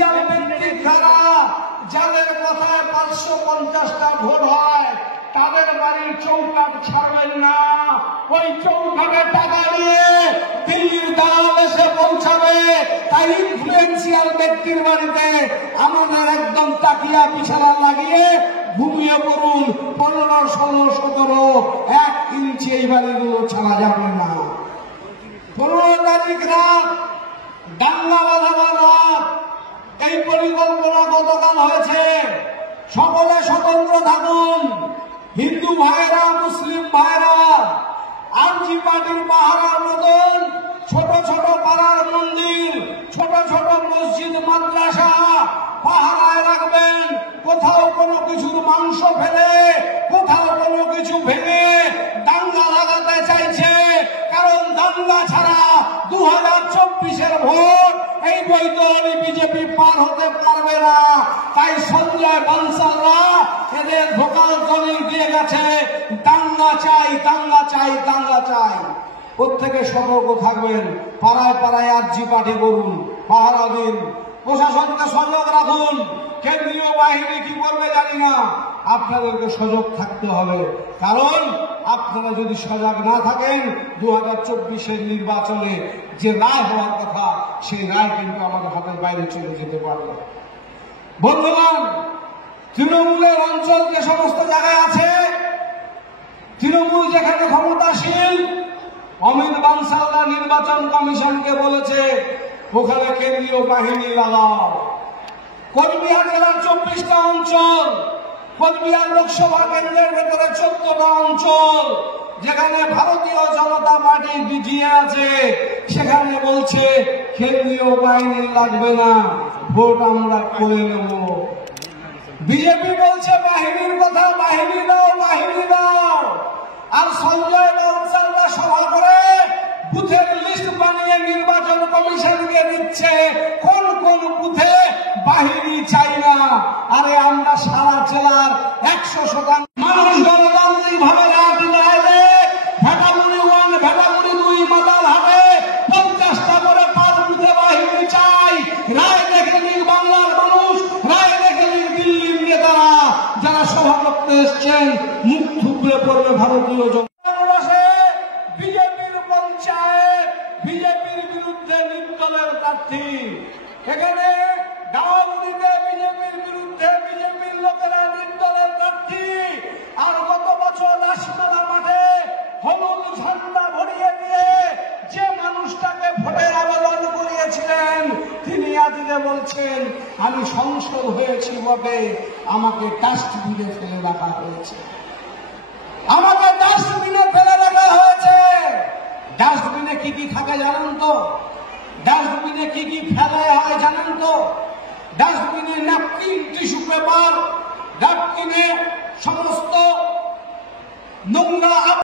Influential ব্যক্তি যারা, যাদের কথায় 550টা ভোট হয়, তাদের বাড়ির চৌকাঠ ছাড়বেন না। ওই চৌকাঠে টাকা নিয়ে দিল্লির দালাল এসে পৌঁছাবে। তাই ইনফ্লুয়েন্সিয়াল ব্যক্তির বাড়িতে আমাদের একদম তাকিয়া বিছানা লাগিয়ে ঘুমিয়ে পড়ুন। 15, 16, 17, 1 ইঞ্চি এই বাড়িগুলো ছাড়া যাবে না। 15 তারিখ রাত দাঙ্গা বাঁধাবার রাত, এই পরিকল্পনা গতকাল হয়েছে। সকলে স্বতন্ত্র থাকুন। হিন্দু ভাইয়েরা, মুসলিম ভাইয়েরা, আরজি পার্টির পাহারার মতন ছোট ছোট পাড়ার মন্দির, ছোট ছোট মসজিদ, মাদ্রাসা পাহারায় রাখবেন। কোথাও কোনো কিছুর মাংস ফেলে, কোথাও কোনো কিছু ভেঙে দাঙ্গা লাগাতে চাইছে। কারণ দাঙ্গা ছাড়া 2024-এর ভোট এই বৈতরণী বিজেপি পার হতে পারবে না। তাই সঞ্জয় বানসালরা এদের ভোকাল ধ্বনি দিয়ে গেছে, দাঙ্গা চাই, দাঙ্গা চাই, দাঙ্গা চাই। প্রত্যেকে সতর্ক থাকবেন। পাড়ায় পাড়ায় আরজি পার্টি করুন, পাহারা দিন, প্রশাসনকে সজাগ রাখুন। কেন্দ্রীয় বাহিনী কি করবে জানি না, আপনাদেরকে সজাগ থাকতে হবে। কারণ আপনারা যদি সজাগ না থাকেন, 2024-এর নির্বাচনে যে রায় হওয়ার কথা, সেই রায় কিন্তু আমাদের হাতের বাইরে চলে যেতে পারবে। বন্ধুগণ, তৃণমূলের অঞ্চল যে সমস্ত জায়গায় আছে, তৃণমূল যেখানে ক্ষমতাশীল, অমিত বানসালরা নির্বাচন কমিশনকে বলেছে ওখানে কেন্দ্রীয় বাহিনী লাগাও। কোচবিহার জেলার 24টা অঞ্চল, কোচবিহার লোকসভা কেন্দ্রের ভেতরে 14টা অঞ্চল যেখানে ভারতীয় জনতা পার্টি বিজিয়ে আছে, সেখানে বলছে কেন্দ্রীয় বাহিনী লাগবে না, ভোট আমরা করে নেব। বিজেপি বলছে বাহিনীর কথা, বাহিনী দাও, বাহিনী দাও। আর সঞ্জয় বানসালরা সভা করে বুথের লিস্ট বানিয়ে নির্বাচন কমিশনকে দিচ্ছে কোন কোন বুথে বাহিনী চাই না। আরে আমরা সারা জেলার 100% মানুষ গণতান্ত্রিক ভাবে রায় দিতে হবে। ভেটাগুড়ি 1, ভেটাগুড়ি 2, মাতালহাটে 50টা করে পাঁচ বুথে বাহিনী চাই। রায় দেখে নিক বাংলার মানুষ, রায় দেখে নিক দিল্লির নেতারা যারা সভা করতে এসছেন। মুখ থুবড়ে পড়বে ভারতীয় জনতা। বিজেপির পঞ্চায়েত, বিজেপির বিরুদ্ধে নির্দলের প্রার্থী। এখানে ডাওয়াগুড়িতে বিজেপির বিরুদ্ধে বিজেপির লোকেরা নির্দলের প্রার্থী। আর গত বছর রাসমেলা মাঠে হলুদ ঝান্ডা ভরিয়ে দিয়ে যে মানুষটাকে ভোটের আবেদন করিয়েছিলেন, তিনি আজকে বলছেন আমি সংসদ হয়েছি বটে, আমাকে ডাস্টবিনে ফেলে রাখা হয়েছে, আমাকে ডাস্টবিনে ফেলে রাখা হয়েছে। ডাস্টবিনে কি কি থাকে জানেন তো? ডাস্টবিনে কি কি ফেলা হয় জানেন তো? ডাস্টবিনে ন্যাপকিন, টিস্যু পেপার, ডাস্টবিনে সমস্ত নোংরা